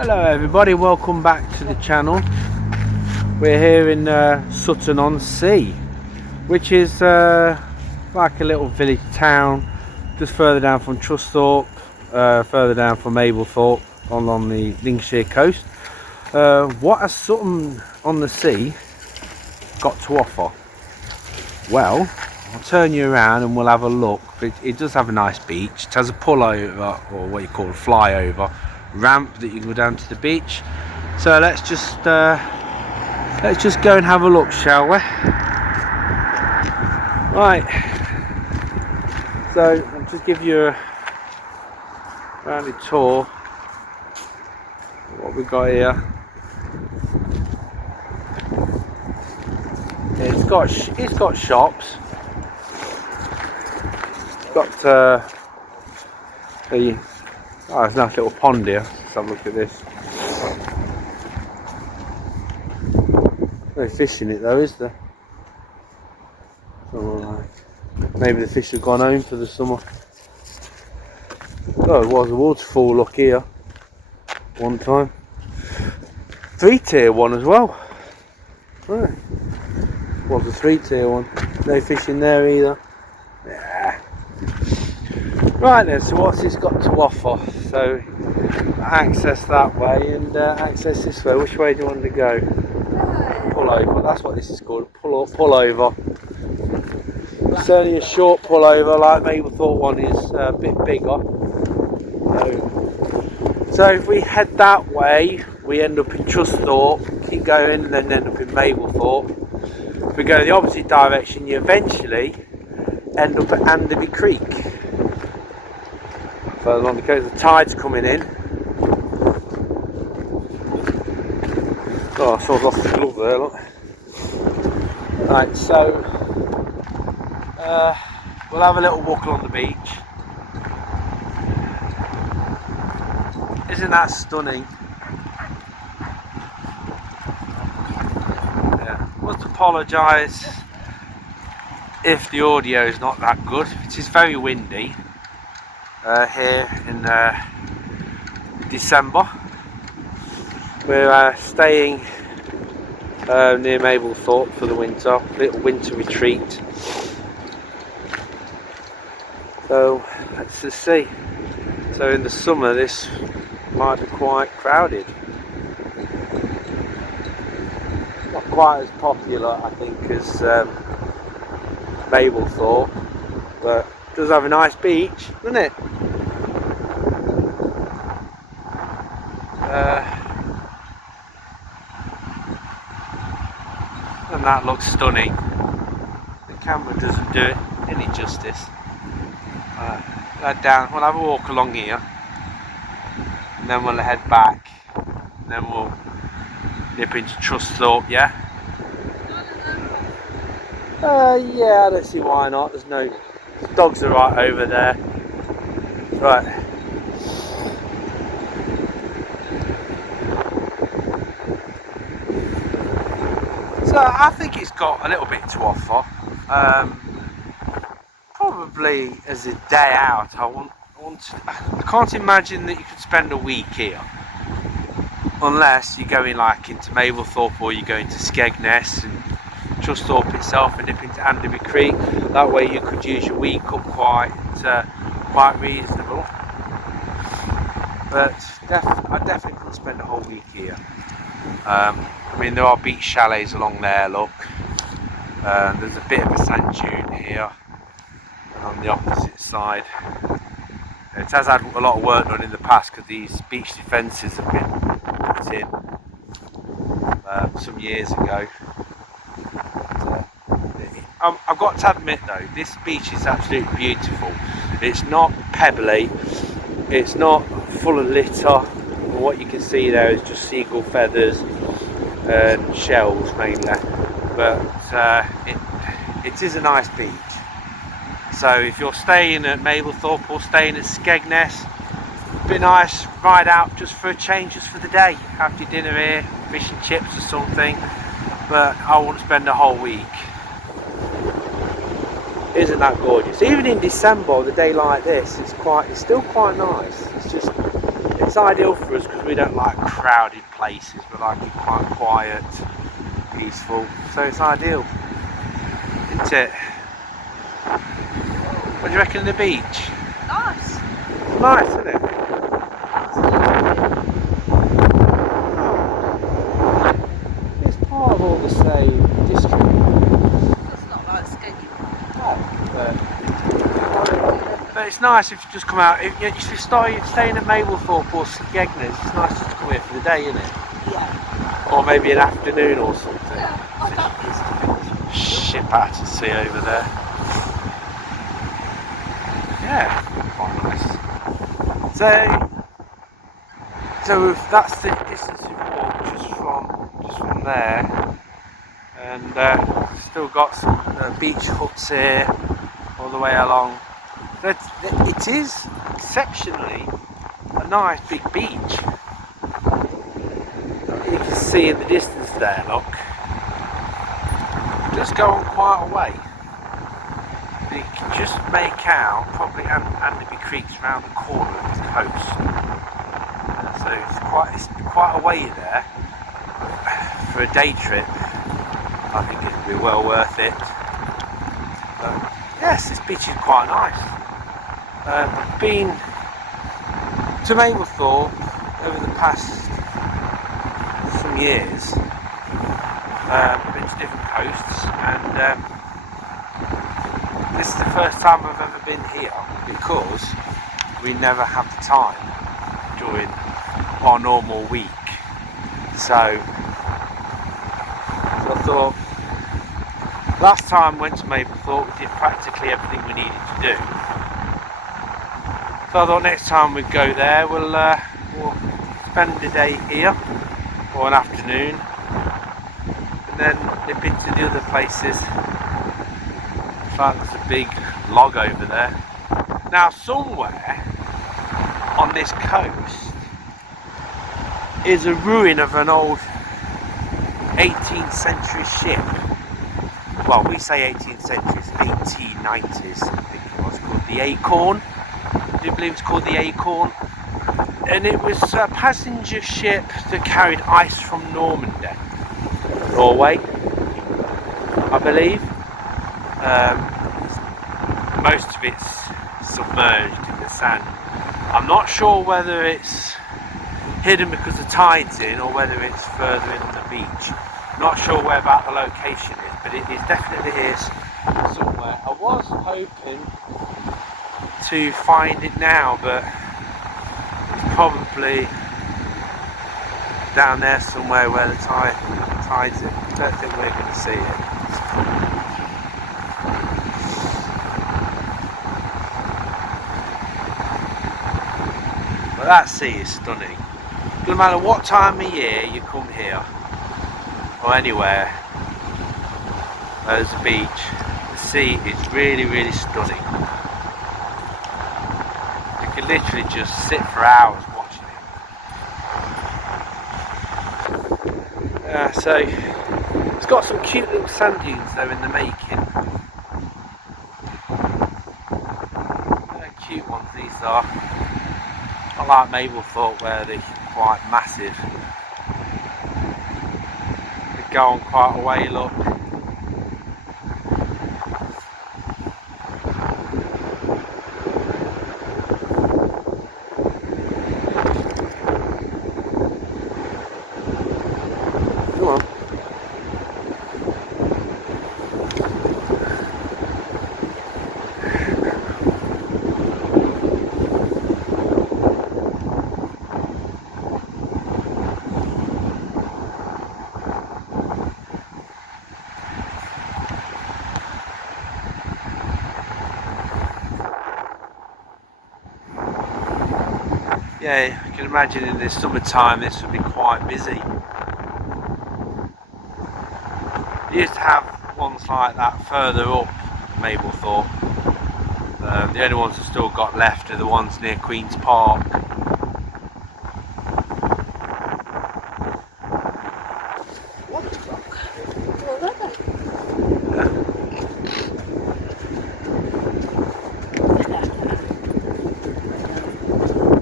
Hello everybody, welcome back to the channel. We're here in Sutton on Sea, which is like a little village town just further down from Trusthorpe, further down from Mablethorpe on the Lincolnshire coast. What has Sutton on the Sea got to offer? Well, I'll turn you around and we'll have a look. It does have a nice beach. It has a pullover, or what you call a flyover ramp that you can go down to the beach. So let's just go and have a look, shall we? Right, so I'll just give you a rounded tour of what we've got here. It's got shops. It's got there's a nice little pond here. Let's have a look at this. No fish in it though, is there? Maybe the fish have gone home for the summer. Oh, it was a waterfall look here one time. 3-tier one as well. Right. Was a 3-tier one. No fish in there either. Yeah. Right then, so what's this got to offer? So access that way and access this way. Which way do you want to go? Pull over. That's what this is called. Pull over. It's only a short pull over, like Mablethorpe one is a bit bigger. So if we head that way, we end up in Trusthorpe, keep going and then end up in Mablethorpe. If we go the opposite direction, you eventually end up at I.P.A Creek. Further along the coast, the tide's coming in. Oh, I sort of lost the glove there, look. Right, so we'll have a little walk along the beach. Isn't that stunning? Yeah. Must apologise if the audio is not that good. It is very windy here in December. We're staying near Mablethorpe for the winter, a little winter retreat. So let's just see. So in the summer this might be quite crowded. Not quite as popular, I think, as Mablethorpe, but it does have a nice beach, doesn't it? And that looks stunning. The camera doesn't do it any justice. Down, we'll have a walk along here and then we'll head back and then we'll nip into Trusthorpe, yeah? Yeah, I don't see why not. There's no... The dogs are right over there. Right. So I think it's got a little bit to offer. Probably as a day out, I can't imagine that you could spend a week here unless you're going like into Mablethorpe or you're going to Skegness and Trusthorpe itself and nip into I.P.A Creek. That way you could use your week up quite reasonable. But I definitely couldn't spend a whole week here. I mean, there are beach chalets along there, look. There's a bit of a sand dune here on the opposite side. It has had a lot of work done in the past because these beach defences have been put in some years ago. I've got to admit though, this beach is absolutely beautiful. It's not pebbly, it's not full of litter. What you can see there is just seagull feathers and shells mainly, but it is a nice beach. So if you're staying at Mablethorpe or staying at Skegness, it'd be nice ride out just for a change, just for the day. Have your dinner here, fish and chips or something, but I wouldn't spend a whole week. Isn't that gorgeous? Even in December, the day like this, it's still quite nice. It's It's ideal for us because we don't like crowded places, we like it quite quiet, peaceful, so it's ideal, isn't it? What do you reckon of the beach? Nice. Nice, isn't it? It's part of all the same district. That's not like Skegness. But it's nice if you just come out. If you're staying at Mablethorpe or Skegness, it's nice just to come here for the day, isn't it? Yeah. Or maybe an afternoon or something. Yeah, I thought Ship out to sea over there. Yeah, quite nice. So that's the distance we've walked just from there, and still got some beach huts here all the way along. But it is exceptionally a nice big beach. You can see in the distance there, look. Just go on quite a way. You can just make out probably Andy Creek's round the corner of the coast. So it's quite a way there. For a day trip, I think it'll be well worth it. Yes, this beach is quite nice. Been to Mablethorpe over the past some years. Been to different coasts, and this is the first time I've ever been here because we never have the time during our normal week. So I thought, last time we went to Mablethorpe, we did practically everything we needed to do. So I thought next time we go there, we'll spend the day here, or an afternoon, and then nip into the other places. Looks like there's a big log over there. Now somewhere on this coast is a ruin of an old 18th century ship. Well, we say 18th century, it's 1890s, I think it was, called the Acorn. I do believe it's called the Acorn. And it was a passenger ship that carried ice from Norway, I believe. Most of it's submerged in the sand. I'm not sure whether it's hidden because the tide's in or whether it's further in the beach. Not sure where about the location is, but it is definitely here somewhere. I was hoping to find it now, but it's probably down there somewhere where the tide's in. I don't think we're going to see it. But that sea is stunning. No matter what time of year you come here, or anywhere where there's a beach, the sea is really, really stunning. You can literally just sit for hours watching it. So it's got some cute little sand dunes though in the making. They're cute ones these are. I like Mablethorpe where they're quite massive. They go on quite a way, look. Come on. Yeah, I can imagine in the summertime this would be quite busy. You used to have ones like that further up Mablethorpe. The only ones I've still got left are the ones near Queen's Park.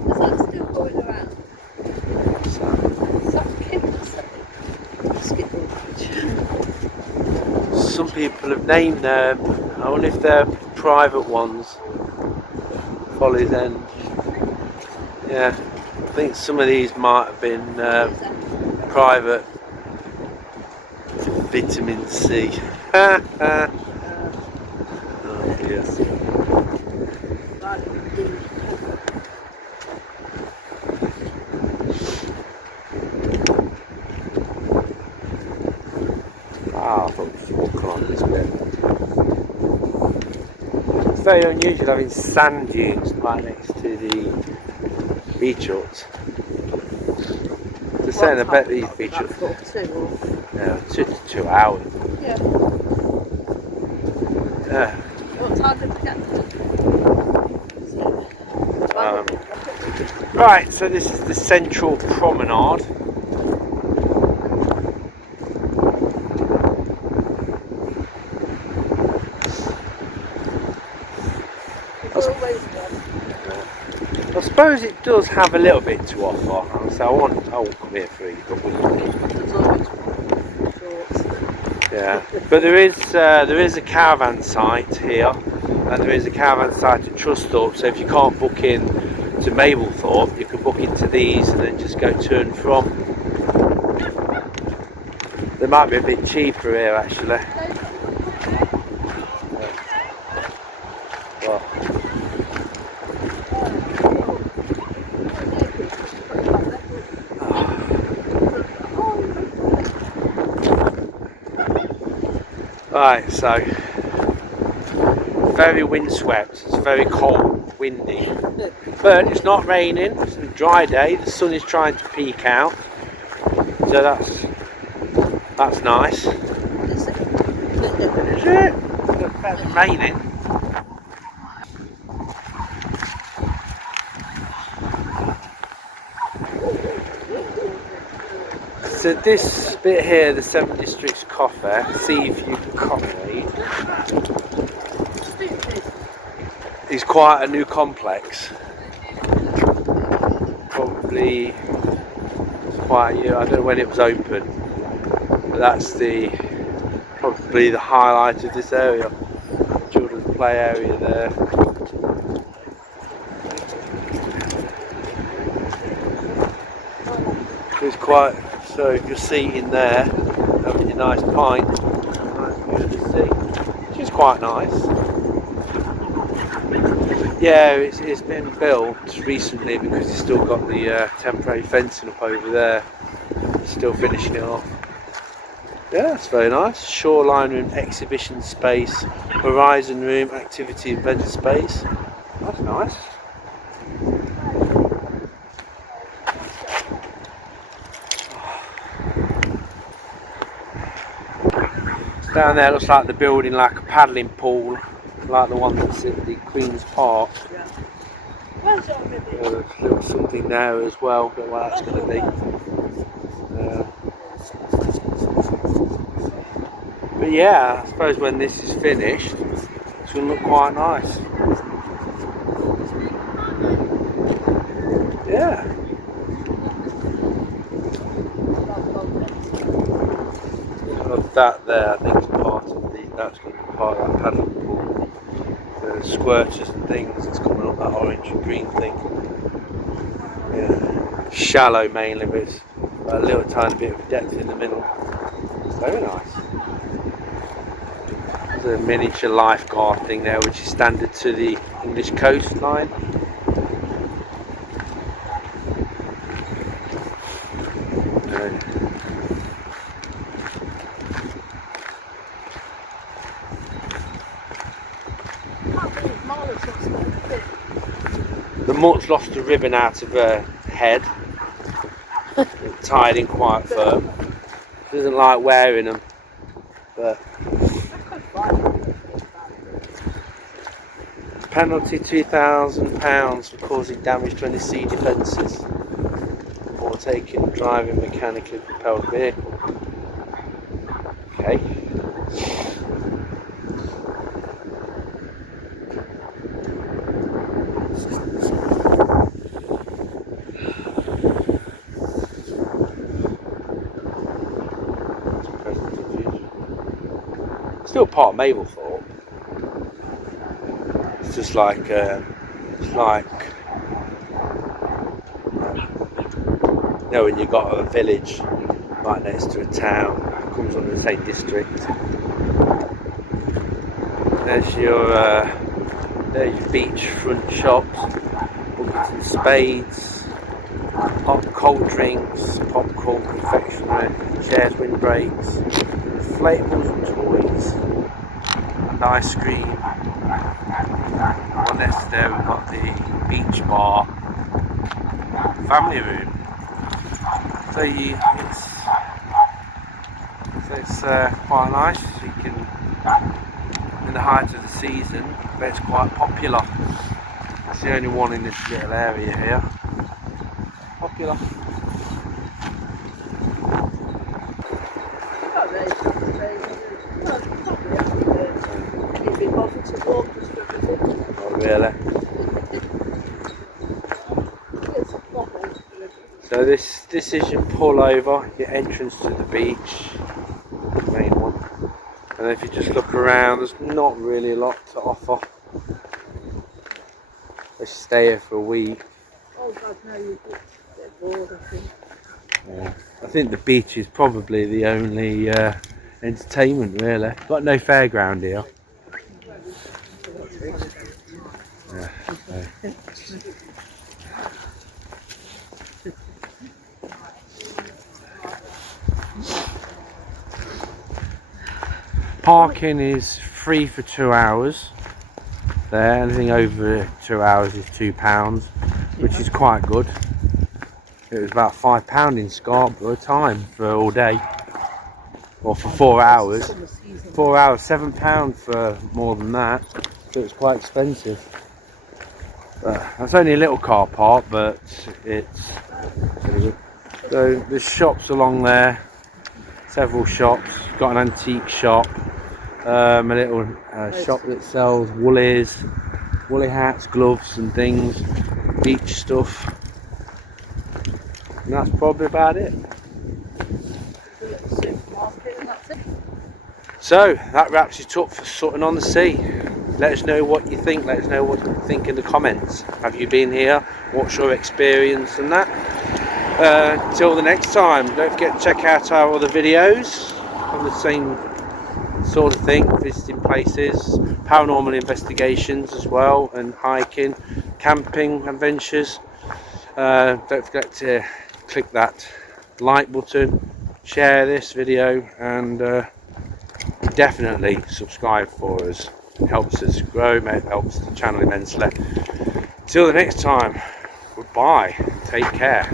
Is that still going around? people have named them. I wonder if they're private ones. Folly's End. Yeah, I think some of these might have been private. Vitamin C. Oh dear. Ah, I thought we'd walk on this bit. It's very unusual having sand dunes right next to the beach huts. They're saying I bet these beach huts. Yeah, 2 hours. Yeah. Yeah. What time did we get to? Right, so this is the central promenade. I suppose it does have a little bit to offer. So I won't come here for either. Yeah, but there is a caravan site here, and there is a caravan site at Trusthorpe. So if you can't book in to Mablethorpe, you can book into these and then just go to and from. They might be a bit cheaper here actually. Well, right, so very windswept, it's very cold, windy, but it's not raining, it's a dry day, the sun is trying to peek out, so that's nice. Is it? It's raining. So this bit here, the Seven Districts Coffee, Sea View Coffee, is quite a new complex. Probably quite a year, I don't know when it was open, but that's probably the highlight of this area. Children's play area there. It's quite, so if you're seating there, having a nice pint, nice view of the sea, which is quite nice. Yeah, it's been built recently because it's still got the temporary fencing up over there. It's still finishing it off. Yeah, it's very nice. Shoreline room, exhibition space, horizon room, activity event space. That's nice. Down there looks like they're building like a paddling pool, like the one that's at the Queen's Park. There's a little something there as well, but what that's going to be. But yeah, I suppose when this is finished, it's going to look quite nice. Yeah. That there, I think is part of that's going to be part of that paddling pool. The squirters and things that's coming up, that orange and green thing. Yeah. Shallow mainly, but it's a little tiny bit of depth in the middle. Very nice. There's a miniature lifeguard thing there, which is standard to the English coastline. The mutt's lost a ribbon out of her head, tied in quite firm. She doesn't like wearing them, but penalty £2,000 for causing damage to any sea defences or taking a driving mechanically propelled vehicle. Okay. Still part of Mablethorpe. It's just like you know, when you've got a village right next to a town, it comes under the same district. There's your beachfront shops, buckets and spades, hot cold drinks, popcorn, confectionery, chairs, windbreaks, inflatables and toys, and ice cream. On next there we've got the beach bar, family room. So it's quite nice. You can, in the height of the season, but it's quite popular. It's the only one in this little area here. Popular. Oh, really? So this is your pull over, your entrance to the beach, the main one. And if you just look around, there's not really a lot to offer. Let's stay here for a week. Oh God, no, you get bored, I think. Yeah. I think the beach is probably the only entertainment really. Got no fairground here. Yeah, so. Parking is free for 2 hours. There, anything over 2 hours is £2, which is quite good. It was about £5 in Scarborough time for all day, or for 4 hours. 4 hours, £7 for more than that. So it's quite expensive. But that's only a little car park, but it's really good. So there's shops along there, several shops. Got an antique shop. A little shop that sells woolly hats, gloves and things, beach stuff, and that's probably about it. So that wraps it up for Sutton on the Sea. Let us know what you think. Let us know what you think in the comments. Have you been here? What's your experience and that? Till the next time, don't forget to check out our other videos on the same sort of thing, visiting places, paranormal investigations as well, and hiking, camping adventures. Don't forget to click that like button, share this video, and definitely subscribe for us. It helps us grow, it helps the channel immensely. Till the next time, goodbye, take care.